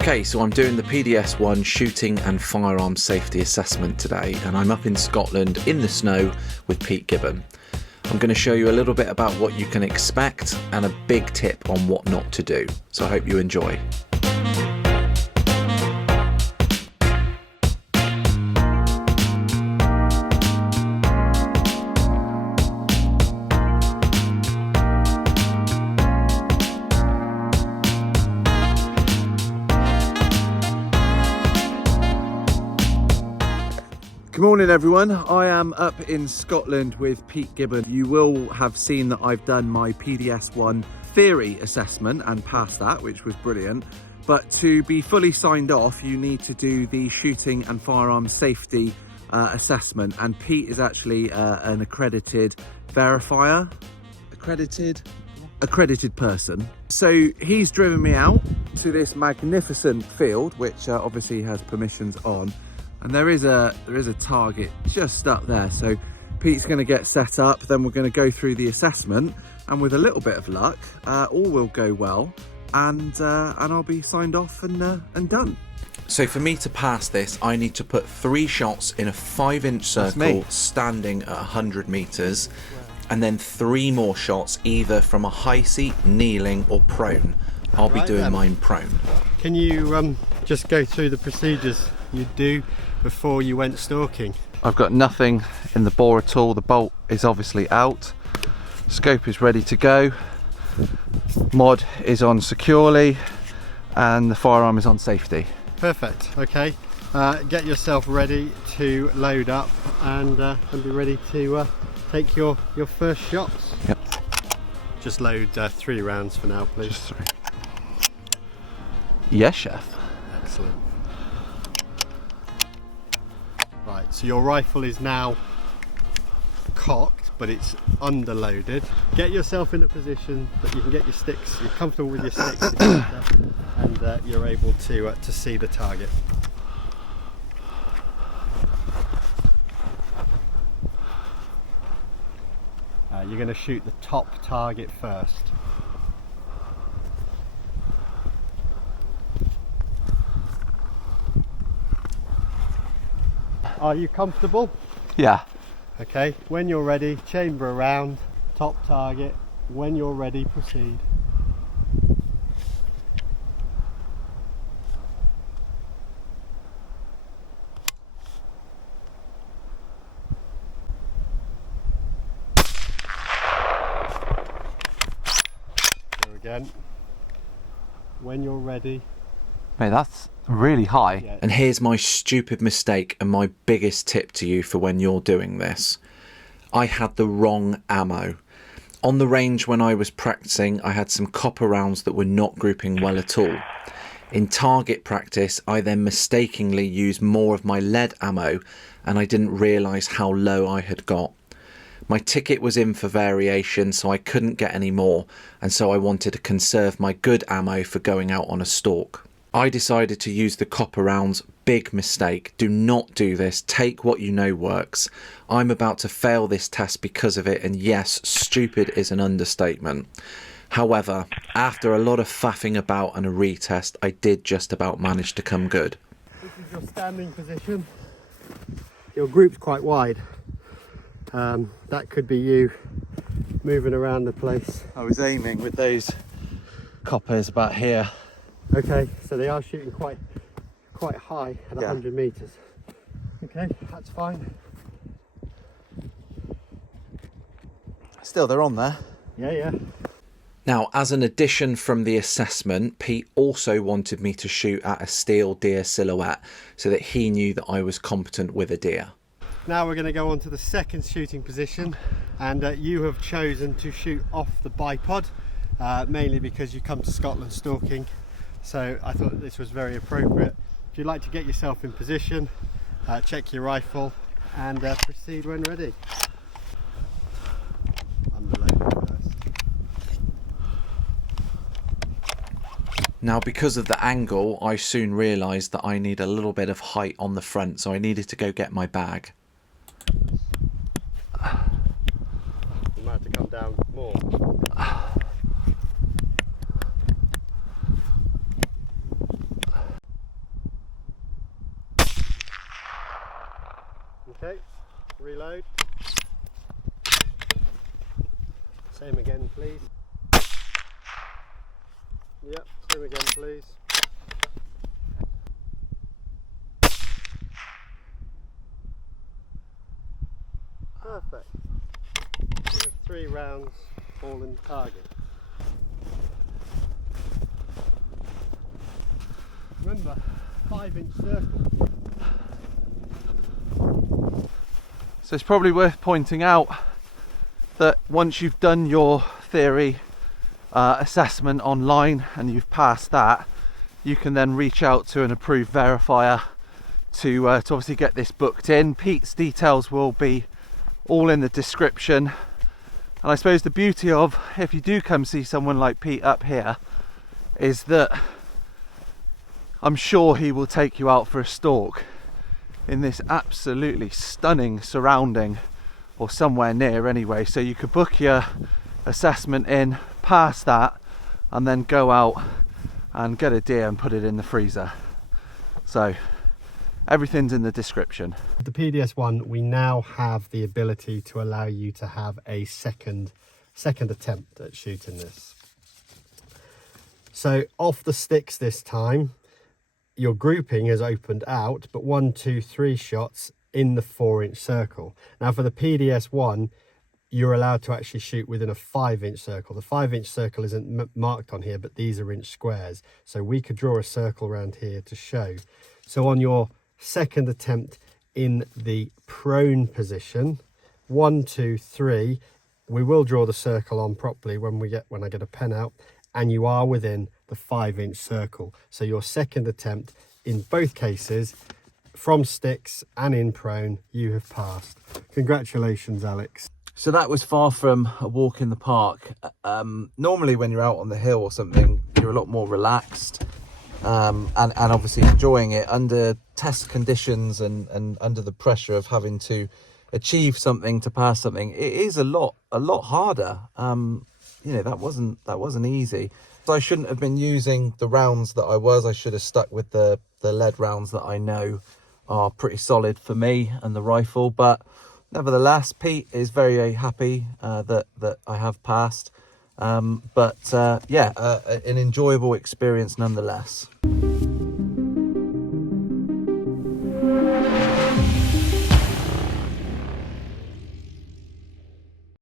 Okay, so I'm doing the PDS1 shooting and firearm safety assessment today, and I'm up in Scotland in the snow with Pete Gibbon. I'm going to show you a little bit about what you can expect and a big tip on what not to do. So I hope you enjoy. Good morning everyone, I am up in Scotland with Pete Gibbon. You will have seen that I've done my PDS1 theory assessment and passed that, which was brilliant. But to be fully signed off, you need to do the shooting and firearm safety assessment. And Pete is actually an accredited verifier, accredited person. So he's driven me out to this magnificent field, which obviously has permissions on. And there is a target just up there. So Pete's going to get set up, then we're going to go through the assessment, and with a little bit of luck, all will go well, and I'll be signed off and done. So for me to pass this, I need to put 3 shots in a 5-inch circle standing at 100 meters, and then 3 more shots either from a high seat, kneeling, or prone. I'll be doing mine prone. Can you just go through the procedures you'd do before you went stalking? I've got nothing in the bore at all. The bolt is obviously out. Scope is ready to go. Mod is on securely, and the firearm is on safety. Perfect. Okay. Get yourself ready to load up and be ready to take your first shots. Yep. Just load 3 rounds for now, please. Just 3. Yes, chef. Excellent. Right, so your rifle is now cocked, but it's underloaded. Get yourself in a position that you can get your sticks, you're comfortable with your sticks, and you're able to see the target. You're going to shoot the top target first. Are you comfortable? Yeah. Okay, when you're ready, chamber around, top target. When you're ready, proceed. Go again. When you're ready. Mate, that's really high. Yeah. And here's my stupid mistake and my biggest tip to you for when you're doing this. I had the wrong ammo. On the range when I was practicing, I had some copper rounds that were not grouping well at all. In target practice, I then mistakenly used more of my lead ammo, and I didn't realise how low I had got. My ticket was in for variation, so I couldn't get any more, and so I wanted to conserve my good ammo for going out on a stalk. I decided to use the copper rounds. Big mistake. Do not do this. Take what you know works. I'm about to fail this test because of it, and yes, stupid is an understatement. However, after a lot of faffing about and a retest, I did just about manage to come good. This is your standing position. Your group's quite wide. That could be you moving around the place. I was aiming with those coppers about here. Okay, so they are shooting quite high at 100 meters. Okay, that's fine. Still, they're on there. Yeah. Now, as an addition from the assessment, Pete also wanted me to shoot at a steel deer silhouette so that he knew that I was competent with a deer. Now we're going to go on to the second shooting position, and you have chosen to shoot off the bipod, mainly because you come to Scotland stalking. So I thought this was very appropriate. If you'd like to get yourself in position, check your rifle and proceed when ready. Underload first. Now, because of the angle, I soon realised that I need a little bit of height on the front, so I needed to go get my bag. You might have to come down more. Same again, please. Yep, same again, please. Perfect. We have 3 rounds all in target. Remember, 5-inch circle. So it's probably worth pointing out that once you've done your theory assessment online and you've passed that, you can then reach out to an approved verifier to obviously get this booked in. Pete's details will be all in the description, and I suppose the beauty of, if you do come see someone like Pete up here, is that I'm sure he will take you out for a stalk in this absolutely stunning surrounding, or somewhere near anyway. So you could book your assessment in, pass that, and then go out and get a deer and put it in the freezer. So everything's in the description. With the PDS1, we now have the ability to allow you to have a second attempt at shooting this. So off the sticks this time, your grouping has opened out, but 1, 2, 3 shots in the 4-inch circle. Now for the PDS1, you're allowed to actually shoot within a 5-inch circle. The 5-inch circle isn't marked on here, but these are inch squares. So we could draw a circle around here to show. So on your second attempt in the prone position, 1, 2, 3, we will draw the circle on properly when I get a pen out, and you are within the 5-inch circle. So your second attempt in both cases, from sticks and in prone, you have passed. Congratulations, Alex. So that was far from a walk in the park. Normally when you're out on the hill or something, you're a lot more relaxed and obviously enjoying it. Under test conditions and under the pressure of having to achieve something, to pass something, it is a lot harder. You know, that wasn't easy. So I shouldn't have been using the rounds that I was. I should have stuck with the lead rounds that I know are pretty solid for me and the rifle. But nevertheless, Pete is very happy that I have passed. Yeah, an enjoyable experience nonetheless.